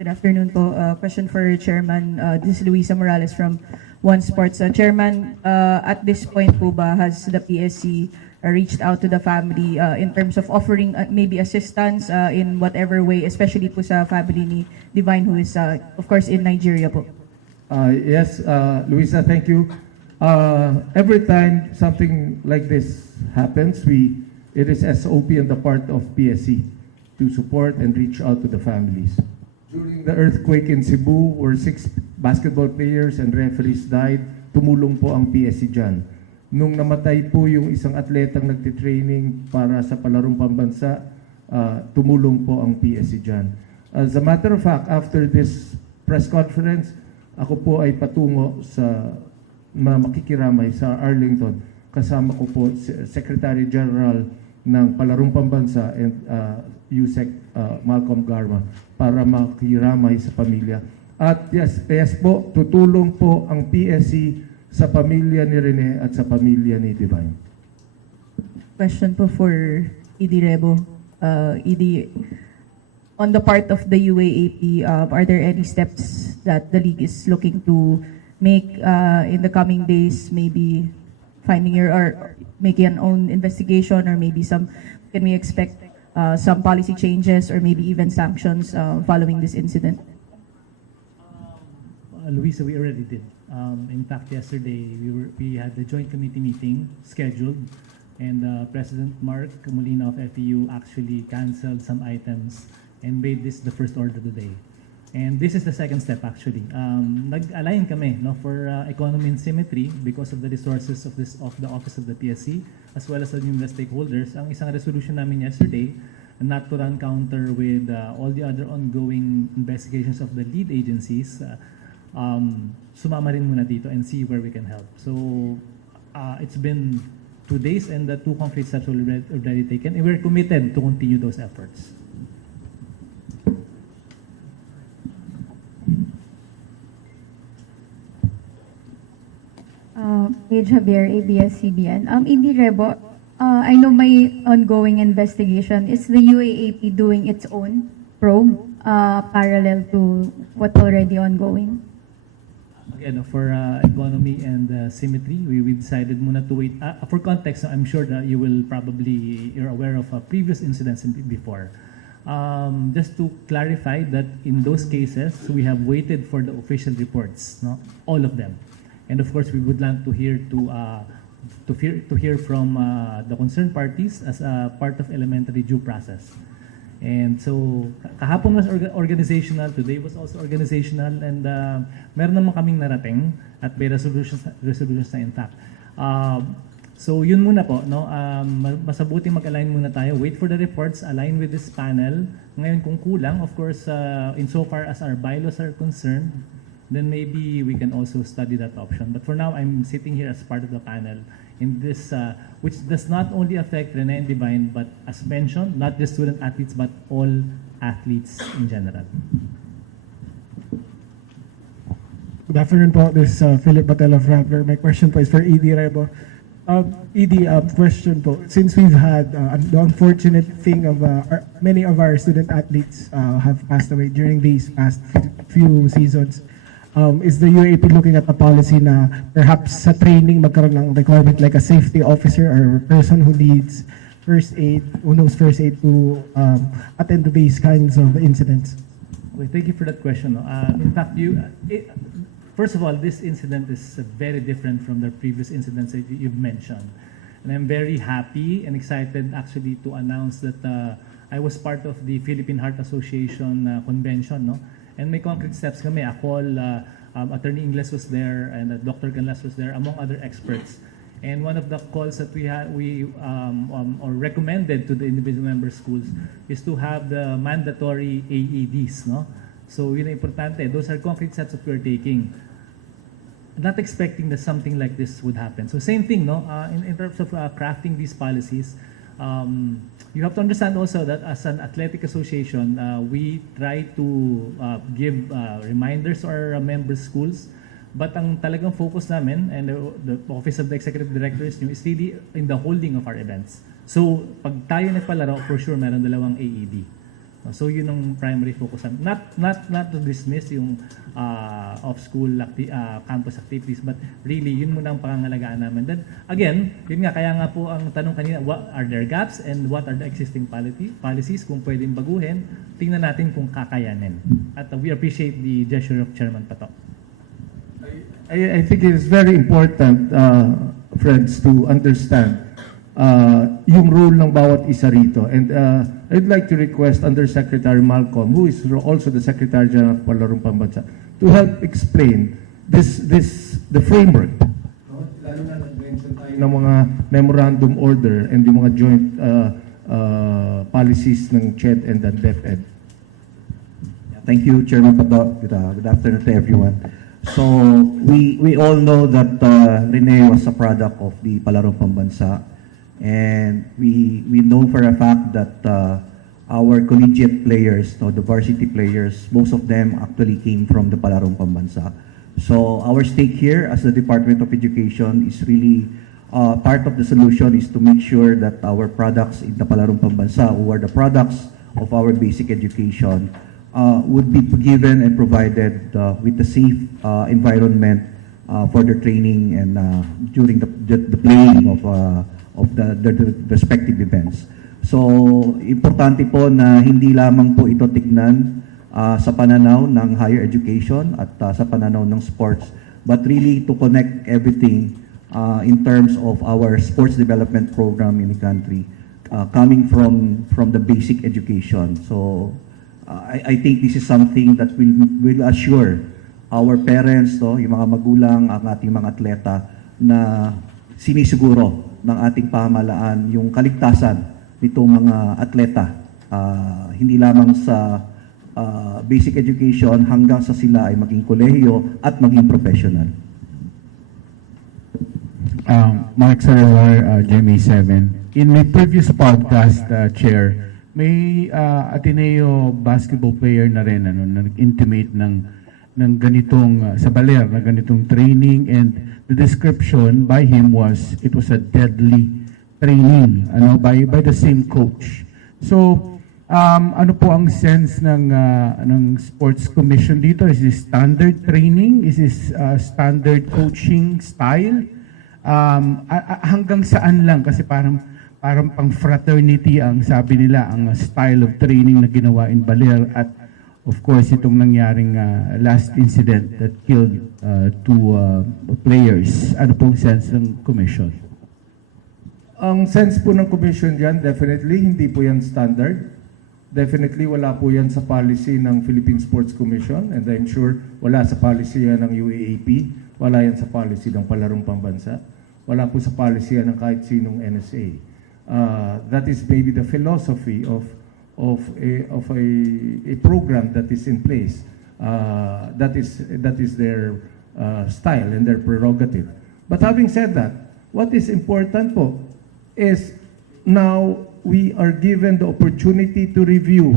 Good afternoon po. Question for Chairman. This is Luisa Morales from One Sports. Chairman, at this point po ba has the PSC reached out to the family in terms of offering maybe assistance in whatever way, especially po sa family ni Divine who is of course in Nigeria po? Yes, Luisa, thank you. Every time something like this happens, it is SOP on the part of PSC to support and reach out to the families. During the earthquake in Cebu, where 6 basketball players and referees died, tumulong po ang PSC dyan. Nung namatay po yung isang atletang nagtitraining para sa palarong pambansa, tumulong po ang PSC dyan. As a matter of fact, after this press conference, ako po ay patungo sa makikiramay sa Arlington. Kasama ko po Secretary General ng Palarong Pambansa and USEC Malcolm Garma para makiramay sa pamilya. At yes po, tutulong po ang PSC sa pamilya ni Rene at sa pamilya ni Divine. Question po for ED Rebo. ED, on the part of the UAAP, are there any steps that the league is looking to make in the coming days, maybe finding or making an own investigation, or maybe can we expect some policy changes or maybe even sanctions following this incident? Luisa, we already did. In fact, yesterday we had the joint committee meeting scheduled, and President Mark Molina of FEU actually canceled some items and made this the first order of the day. And this is the second step actually. Nag-align kami for economy and symmetry because of the resources of the Office of the PSC as well as the numerous stakeholders. Ang isang resolution namin yesterday, not to run counter with all the other ongoing investigations of the lead agencies, sumama rin muna dito and see where we can help. So it's been 2 days and the 2 concrete steps were already taken, and we're committed to continue those efforts. Paige Javier, ABS-CBN. ED Rebo, I know may ongoing investigation. Is the UAAP doing its own probe parallel to what already ongoing? Again, for economy and symmetry, we decided muna to wait. For context, I'm sure that you're aware of previous incidents before. Just to clarify that in those cases, we have waited for the official reports, all of them. And of course, we would like to hear from the concerned parties as a part of elementary due process. And so, kahapon was organizational, today was also organizational, and meron naman kaming narating at may resolutions na in fact. So yun muna po, masabuting mag-align muna tayo, wait for the reports, align with this panel. Ngayon kung kulang, of course, insofar as our bylaws are concerned, then maybe we can also study that option. But for now, I'm sitting here as part of the panel in this, which does not only affect Rene and Divine, but as mentioned, not just student athletes, but all athletes in general. Good afternoon po. This is Philip Batella of Rappler. My question po is for ED Rebo. ED, question po. Since we've had the unfortunate thing of many of our student athletes have passed away during these past few seasons, is the UAP looking at a policy na perhaps sa training magkaroon ng requirement like a safety officer or a person who needs first aid, who knows first aid to attend to these kinds of incidents? Okay, thank you for that question. In fact, first of all, this incident is very different from the previous incidents that you've mentioned. And I'm very happy and excited actually to announce that I was part of the Philippine Heart Association convention, and may concrete steps kami. Ako, Attorney Ingles was there, and Dr. Canlas was there, among other experts. And one of the calls that we or recommended to the individual member schools is to have the mandatory AEDs, So yun ang importante. Those are concrete steps that we're taking. Not expecting that something like this would happen. So same thing, in terms of crafting these policies, you have to understand also that as an athletic association, we try to give reminders to our member schools. But ang talagang focus namin and the Office of the Executive Director is really in the holding of our events. So pag tayo nagpalaro, for sure meron dalawang AED. So yun ang primary focus. Not to dismiss yung off-school campus activities, but really yun muna ang pangangalagaan namin. Then again, yun nga, kaya nga po ang tanong kanina, what are their gaps and what are the existing policies kung pwedeng baguhin, tingnan natin kung kakayanin. At we appreciate the gesture of Chairman Pato. I think it is very important, friends, to understand yung role ng bawat isa rito. And I'd like to request Undersecretary Malcolm, who is also the Secretary General of Palarong Pambansa, to help explain the framework. Lalo na nag-mention tayo ng mga memorandum order and yung mga joint policies ng CHED and the DepEd. Thank you, Chairman Pato. Good afternoon to everyone. So we all know that Rene was a product of the Palarong Pambansa, and we know for a fact that our collegiate players, no, the varsity players, most of them actually came from the Palarong Pambansa. So our stake here as the Department of Education is really part of the solution is to make sure that our products in the Palarong Pambansa, who are the products of our basic education, would be given and provided with a safe environment for their training and during the playing of the respective events. So, importante po na hindi lamang po ito tignan sa pananaw ng higher education at sa pananaw ng sports, but really to connect everything in terms of our sports development program in the country, coming from the basic education. So, I think this is something that will assure our parents, yung mga magulang, ang ating mga atleta, na sinisiguro ng ating pamahalaan yung kaligtasan nitong mga atleta, hindi lamang sa basic education hanggang sa sila ay maging kolehiyo at maging professional. Mark Sarawar, GMA7. In my previous podcast, Chair, may Ateneo basketball player na rin nag-intimate ng ganitong sa baler na ganitong training, and the description by him was it was a deadly training by the same coach. So ano po ang sense ng Sports Commission dito? Is this standard training? Is this standard coaching style? Hanggang saan lang? Kasi parang pang fraternity ang sabi nila ang style of training na ginawa in Baler, at of course itong nangyaring last incident that killed two players. Ano pong sense ng commission? Ang sense po ng commission diyan, definitely hindi po yan standard. Definitely wala po yan sa policy ng Philippine Sports Commission, and I'm sure wala sa policy yan ng UAAP, wala yan sa policy ng Palarong Pambansa, wala po sa policy yan ng kahit sinong NSA. That is maybe the philosophy of a program that is in place. That is their style and their prerogative. But having said that, what is important po is now we are given the opportunity to review